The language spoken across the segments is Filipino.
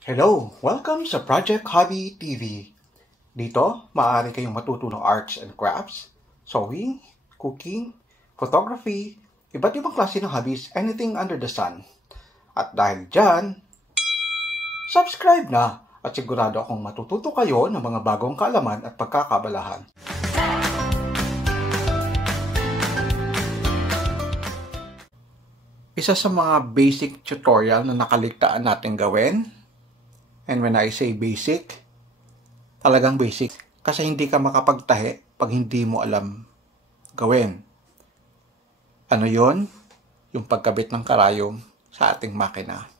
Hello! Welcome sa Project Hobby TV. Dito, maaari kayong matuto ng arts and crafts, sewing, cooking, photography, iba't ibang klase ng hobbies, anything under the sun. At dahil dyan, subscribe na at sigurado akong matututo kayo ng mga bagong kaalaman at pagkakabalahan. Isa sa mga basic tutorial na nakaligtaan natin gawin, and when I say basic, talagang basic. Kasi hindi ka makapagtahi pag hindi mo alam gawin. Ano yon? Yung pagkabit ng karayom sa ating makina.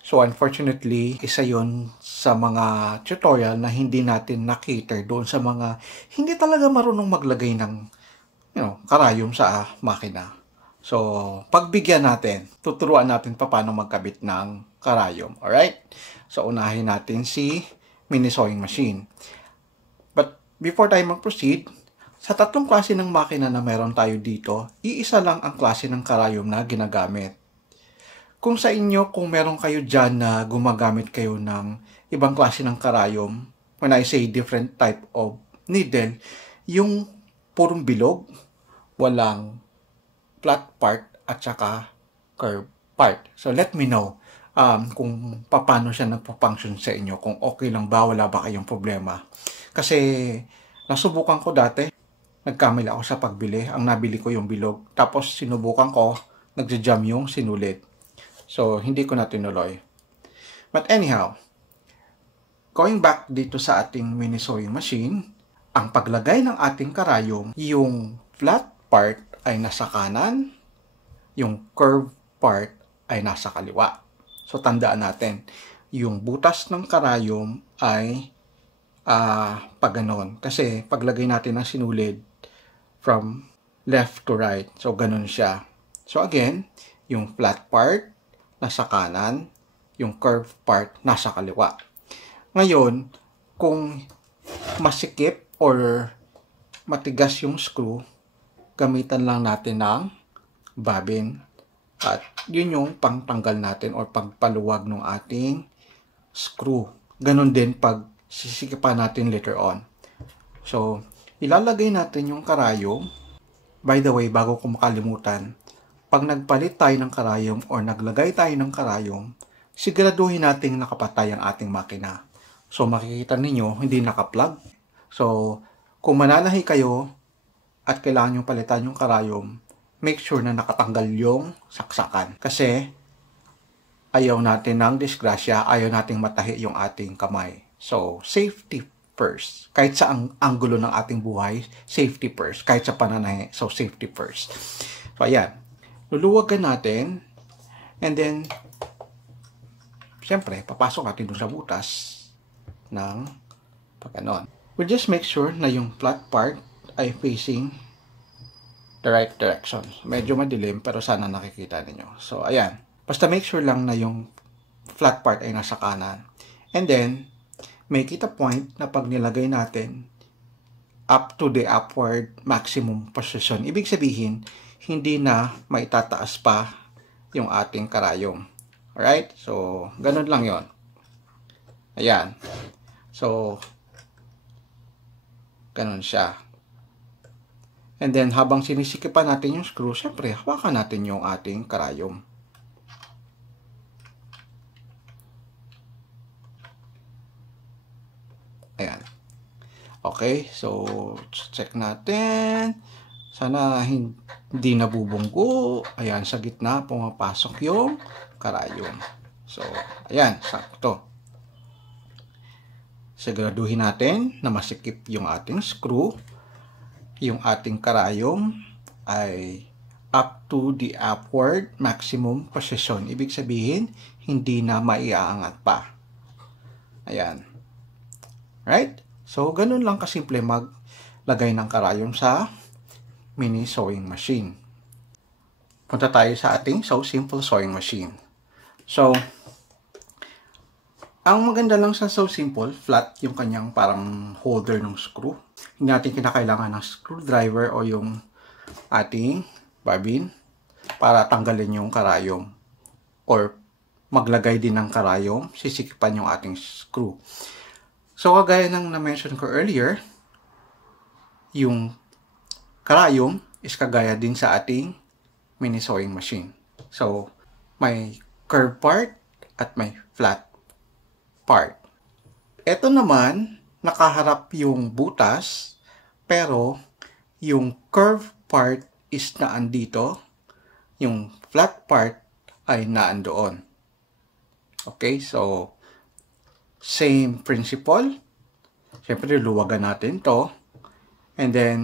So unfortunately, isa yon sa mga tutorial na hindi natin na-cater doon sa mga hindi talaga marunong maglagay ng karayom sa makina. So pagbigyan natin, tuturuan natin paano magkabit ng karayom. Alright? So unahin natin si mini sewing machine. But before tayo mag-proceed, sa tatlong klase ng makina na meron tayo dito, iisa lang ang klase ng karayom na ginagamit. Kung sa inyo, kung meron kayo dyan na gumagamit kayo ng ibang klase ng karayom, when I say different type of needle, yung purong bilog, walang flat part at saka curved part. So let me know kung paano siya nagpo-function sa inyo, kung okay lang ba, wala ba kayong problema. Kasi nasubukan ko dati, nagkamali ako sa pagbili, ang nabili ko yung bilog, tapos sinubukan ko, nagja-jam yung sinulid. So hindi ko na tinuloy. But anyhow, going back dito sa ating mini sewing machine, ang paglagay ng ating karayom, yung flat part ay nasa kanan, yung curved part ay nasa kaliwa. So, tandaan natin, yung butas ng karayom ay pag ganon. Kasi, paglagay natin ng sinulid from left to right. So, ganon siya. So, again, yung flat part, nasa kanan. Yung curved part, nasa kaliwa. Ngayon, kung masikip or matigas yung screw, gamitan lang natin ng bobbin. At yun yung pangtanggal natin or pagpaluwag ng ating screw. Ganon din pag sisikipan natin later on. So, ilalagay natin yung karayom. By the way, bago ko makalimutan, pag nagpalit tayo ng karayom or naglagay tayo ng karayom, siguraduhin natin nakapatay ang ating makina. So, makikita ninyo, hindi nakaplug. So, kung mananahi kayo at kailangan nyo palitan yung karayom, make sure na nakatanggal yung saksakan. Kasi, ayaw natin ng disgrasya, ayaw nating matahi yung ating kamay. So, safety first. Kahit sa anggulo ng ating buhay, safety first. Kahit sa pananahi, so safety first. So, ayan. Luluwagan natin. And then, siyempre, papasok natin doon sa butas ng pagkanon. We'll just make sure na yung flat part ay facing the right direction. Medyo madilim pero sana nakikita ninyo. So, ayan. Basta make sure lang na yung flat part ay nasa kanan. And then, make it a point na pag nilagay natin up to the upward maximum position. Ibig sabihin, hindi na maitataas pa yung ating karayom. Alright? So, ganun lang yon. Ayan. So, ganun siya. And then, habang sinisikipan natin yung screw, syempre, hawakan natin yung ating karayom. Ayan. Okay, so, check natin. Sana hindi nabubunggo. Ayan, sa gitna, pumapasok yung karayom. So, ayan, sakto. Siguraduhin natin na masikip yung ating screw. Yung ating karayom ay up to the upward maximum position. Ibig sabihin, hindi na maiaangat pa. Ayan. Right? So, ganun lang kasimple maglagay ng karayom sa mini sewing machine. Punta tayo sa ating So Simple Sewing Machine. So, ang maganda lang sa So Simple, flat yung kanyang parang holder ng screw. Hindi natin kinakailangan ng screwdriver o yung ating bobbin para tanggalin yung karayom or maglagay din ng karayom, sisikipan yung ating screw. So, kagaya ng na-mention ko earlier, yung karayom is kagaya din sa ating mini sewing machine. So, may curved part at may flat part. Ito naman, nakaharap yung butas, pero yung curved part is naan dito, yung flat part ay naan doon. Okay, so same principle. Siyempre, luwagan natin to. And then,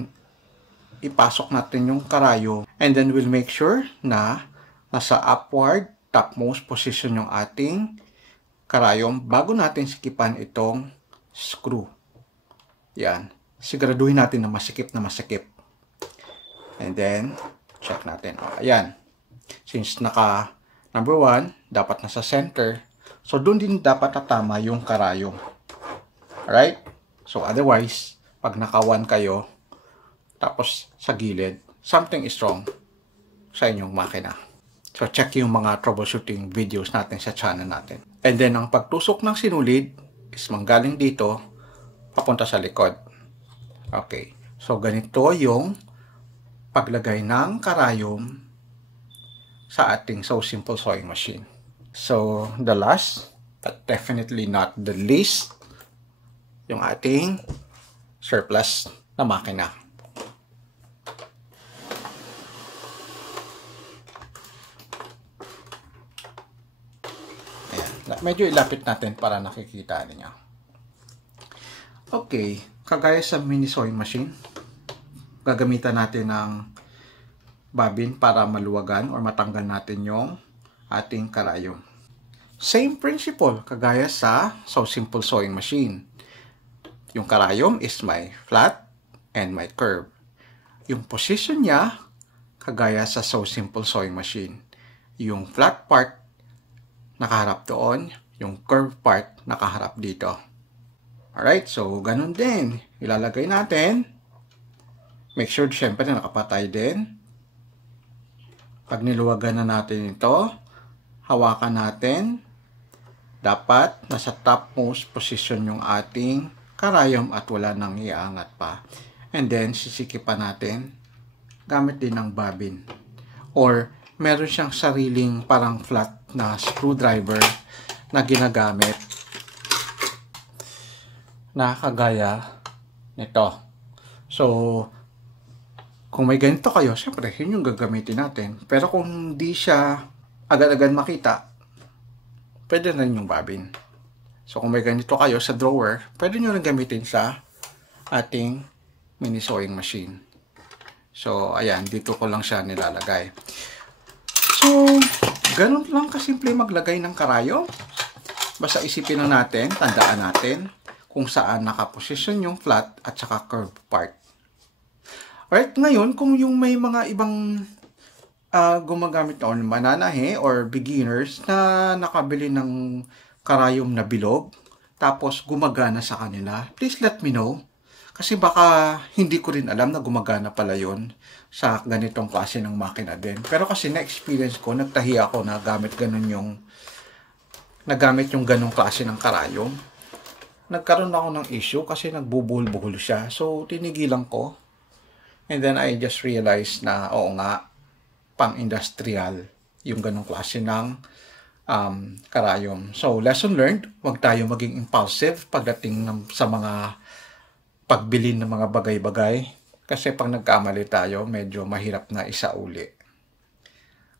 ipasok natin yung karayom. And then, we'll make sure na nasa upward, topmost position yung ating karayom bago natin sikipan itong screw. Yan. Siguraduhin natin na masikip na masikip. And then, check natin. Ayan. Since number 1, dapat nasa center. So, doon din dapat tatama yung karayom. Alright? So, otherwise, pag naka 1 kayo, tapos sa gilid, something is wrong sa inyong makina. So, check yung mga troubleshooting videos natin sa channel natin. And then, ang pagtusok ng sinulid is manggaling dito, papunta sa likod. Okay. So, ganito yung paglagay ng karayom sa ating So Simple Sewing Machine. So, the last, but definitely not the least, yung ating surplus na makina. Ayan. Medyo ilapit natin para nakikita niyo. Okay. Kagaya sa mini sewing machine, gagamitan natin ng babin para maluwagan or matanggal natin yung ating karayom. Same principle, kagaya sa So Simple Sewing Machine. Yung karayom is may flat and may curve. Yung position niya, kagaya sa So Simple Sewing Machine. Yung flat part, nakaharap doon. Yung curve part, nakaharap dito. Alright, so ganun din. Ilalagay natin. Make sure syempre na nakapatay din. Pag niluwagan na natin ito, hawakan natin. Dapat nasa topmost position yung ating karayom at wala nang iangat pa. And then, sisikipan natin gamit din ng babin. Or, meron siyang sariling parang flat na screwdriver na ginagamit na kagaya nito. So, kung may ganito kayo, syempre, yun yung gagamitin natin. Pero kung hindi siya agad-agad makita, pwede na yung babin. So, kung may ganito kayo sa drawer, pwede nyo rin gamitin sa ating mini sewing machine. So, ayan, dito ko lang siya nilalagay. So, ganun lang kasimple maglagay ng karayom. Basta isipin lang natin, tandaan natin, kung saan nakaposisyon yung flat at saka curved part. Alright, ngayon, kung yung may mga ibang gumagamit na or mananahe or beginners na nakabili ng karayom na bilog, tapos gumagana sa kanila, please let me know. Kasi baka hindi ko rin alam na gumagana pala yun sa ganitong klase ng makina din. Pero kasi na-experience ko, nagtahi ako na nagamit yung ganong klase ng karayom. Nagkaroon ako ng issue kasi nagbubuhol-buhol siya. So, tinigilan ko. And then, I just realized na, oo nga, pang-industrial yung ganong klase ng karayom. So, lesson learned, huwag tayo maging impulsive pagdating sa mga pagbili ng mga bagay-bagay. Kasi pag nagkamali tayo, medyo mahirap na isauli.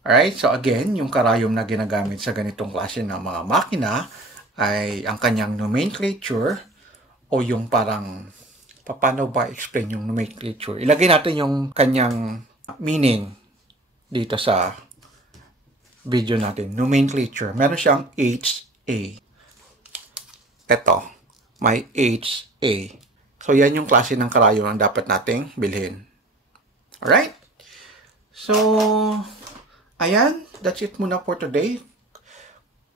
Alright, so again, yung karayom na ginagamit sa ganitong klase ng mga makina ay ang kanyang nomenclature o yung parang, paano ba explain yung nomenclature? Ilagay natin yung kanyang meaning dito sa video natin. Nomenclature. Meron siyang HA. Ito, may HA. So, yan yung klase ng karayom ang dapat nating bilhin. Alright? So, ayan. That's it muna for today.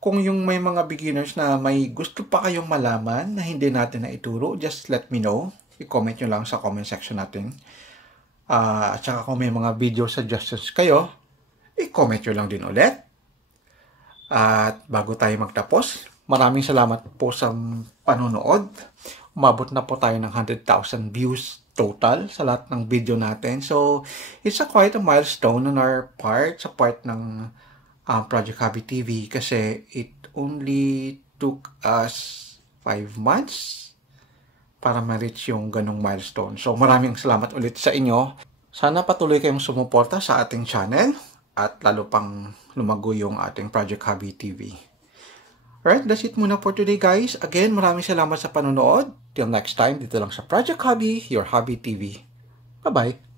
Kung yung may mga beginners na may gusto pa kayong malaman na hindi natin na ituro, just let me know. I-comment nyo lang sa comment section natin. At saka kung may mga video suggestions kayo, i-comment nyo lang din ulit. At bago tayo magtapos, maraming salamat po sa panonood. Umabot na po tayo ng 100,000 views total sa lahat ng video natin. So, it's quite a milestone on our part, sa part ng Project Hobby TV, kasi it only took us 5 months para ma-reach yung ganong milestone. So, maraming salamat ulit sa inyo. Sana patuloy kayong sumuporta sa ating channel at lalo pang lumago yung ating Project Hobby TV. Alright, that's it muna for today, guys. Again, maraming salamat sa panonood. Till next time, dito lang sa Project Hobby, your Hobby TV. Bye-bye!